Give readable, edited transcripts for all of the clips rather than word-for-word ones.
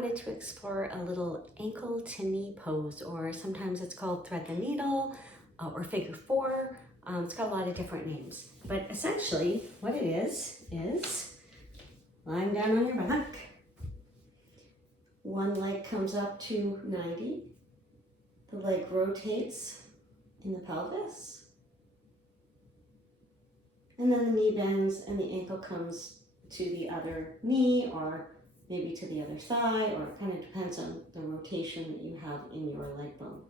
wanted to explore a little ankle to knee pose, or sometimes it's called thread the needle or figure four. It's got a lot of different names, but essentially what it is lying down on your back. One leg comes up to 90. The leg rotates in the pelvis. And then the knee bends and the ankle comes to the other knee, or maybe to the other thigh, or it kind of depends on the rotation that you have in your leg bone.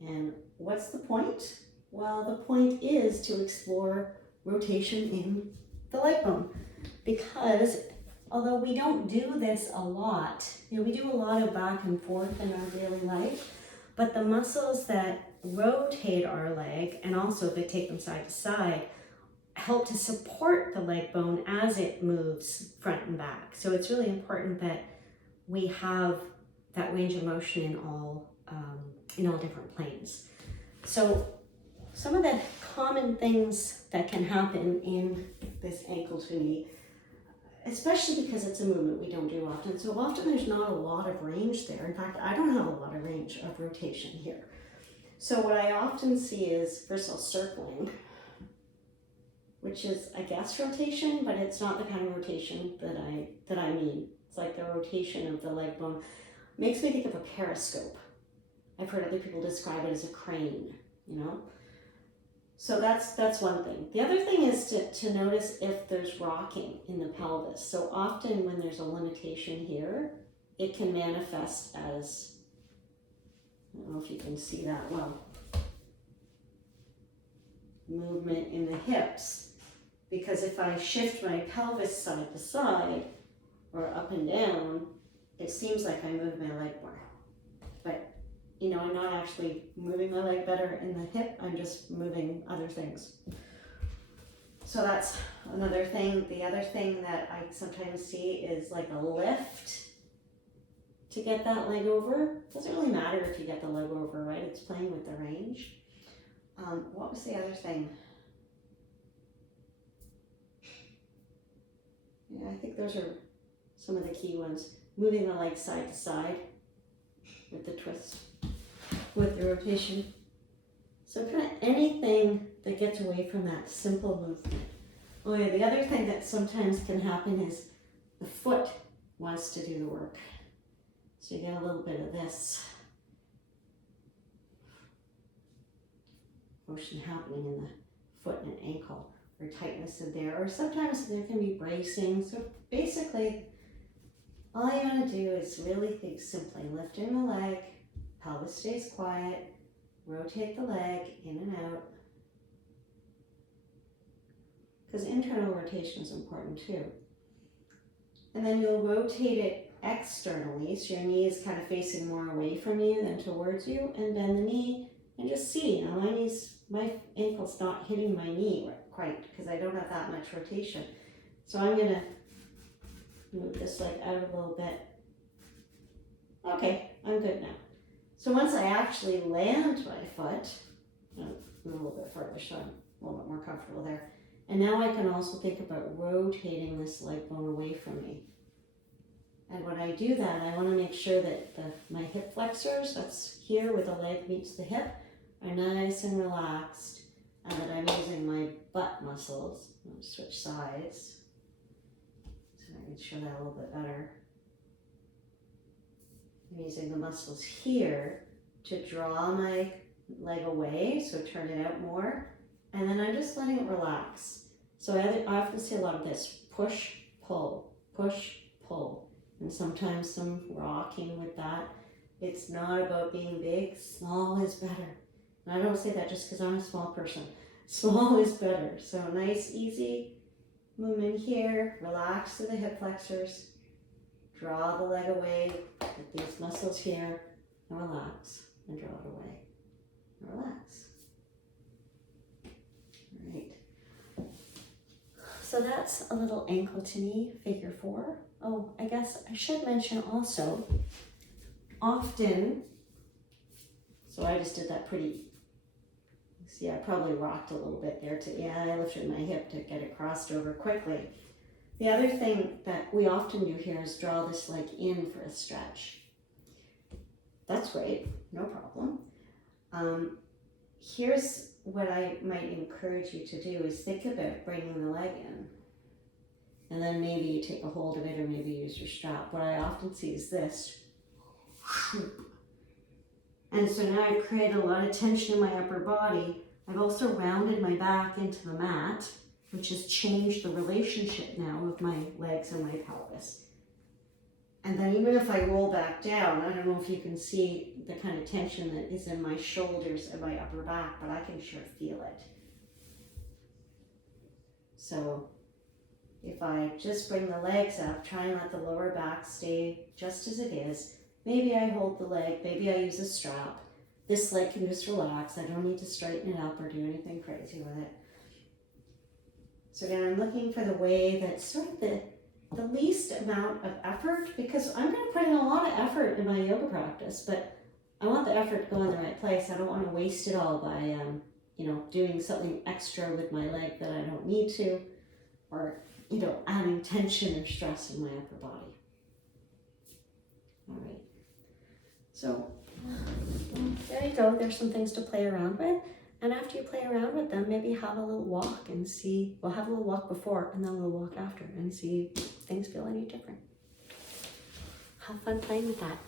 And what's the point? Well, the point is to explore rotation in the leg bone, because although we don't do this a lot, we do a lot of back and forth in our daily life, but the muscles that rotate our leg, and also if they take them side to side, help to support the leg bone as it moves front and back. So it's really important that we have that range of motion in all different planes. So some of the common things that can happen in this ankle to knee, especially because it's a movement we don't do often. So often there's not a lot of range there. In fact, I don't have a lot of range of rotation here. So what I often see is, first of all, circling, which is, I guess, rotation, but it's not the kind of rotation that I mean. It's like the rotation of the leg bone. Makes me think of a periscope. I've heard other people describe it as a crane, So that's one thing. The other thing is to notice if there's rocking in the pelvis. So often when there's a limitation here, it can manifest as, I don't know if you can see that well, movement in the hips. Because if I shift my pelvis side to side or up and down, it seems like I move my leg more. But, I'm not actually moving my leg better in the hip, I'm just moving other things. So that's another thing. The other thing that I sometimes see is like a lift to get that leg over. Doesn't really matter if you get the leg over, right? It's playing with the range. What was the other thing? Yeah, I think those are some of the key ones. Moving the leg side to side with the twist, with the rotation. So kind of anything that gets away from that simple movement. Oh yeah, the other thing that sometimes can happen is the foot wants to do the work. So you get a little bit of this motion happening in the foot and ankle, or tightness in there, or sometimes there can be bracing. So basically, all you want to do is really think simply. Lifting the leg, pelvis stays quiet, rotate the leg in and out. Because internal rotation is important too. And then you'll rotate it externally, so your knee is kind of facing more away from you than towards you, and bend the knee, and just see, my ankle's not hitting my knee quite, because I don't have that much rotation. So I'm gonna move this leg out a little bit. Okay, I'm good now. So once I actually land my foot, I'm a little bit further so I'm a little bit more comfortable there. And now I can also think about rotating this leg bone away from me. And when I do that, I want to make sure that my hip flexors, that's here where the leg meets the hip, are nice and relaxed, and that I'm using my butt muscles. I'm going to switch sides so I can show that a little bit better. I'm using the muscles here to draw my leg away, so turn it out more, and then I'm just letting it relax. So I often see a lot of this push, pull, and sometimes some rocking with that. It's not about being big. Small is better. And I don't say that just because I'm a small person. Small is better. So nice, easy movement here. Relax to the hip flexors. Draw the leg away with these muscles here. And relax. And draw it away. And relax. All right. So that's a little ankle to knee, figure four. Oh, I guess I should mention also, often, so I just did that pretty, see, I probably rocked a little bit there I lifted my hip to get it crossed over quickly. The other thing that we often do here is draw this leg in for a stretch. That's great, no problem. Here's what I might encourage you to do is think about bringing the leg in. And then maybe you take a hold of it or maybe use your strap. What I often see is this. And so now I've created a lot of tension in my upper body. I've also rounded my back into the mat, which has changed the relationship now of my legs and my pelvis. And then even if I roll back down, I don't know if you can see the kind of tension that is in my shoulders and my upper back, but I can sure feel it. So if I just bring the legs up, try and let the lower back stay just as it is. Maybe I hold the leg, maybe I use a strap. This leg can just relax. I don't need to straighten it up or do anything crazy with it. So again, I'm looking for the way that's sort of the least amount of effort, because I'm going to put in a lot of effort in my yoga practice, but I want the effort to go in the right place. I don't want to waste it all by, doing something extra with my leg that I don't need to, or, adding tension or stress in my upper body. All right. So there you go. There's some things to play around with. And after you play around with them, maybe have a little walk and see, well, have a little walk before and then a little walk after and see if things feel any different. Have fun playing with that.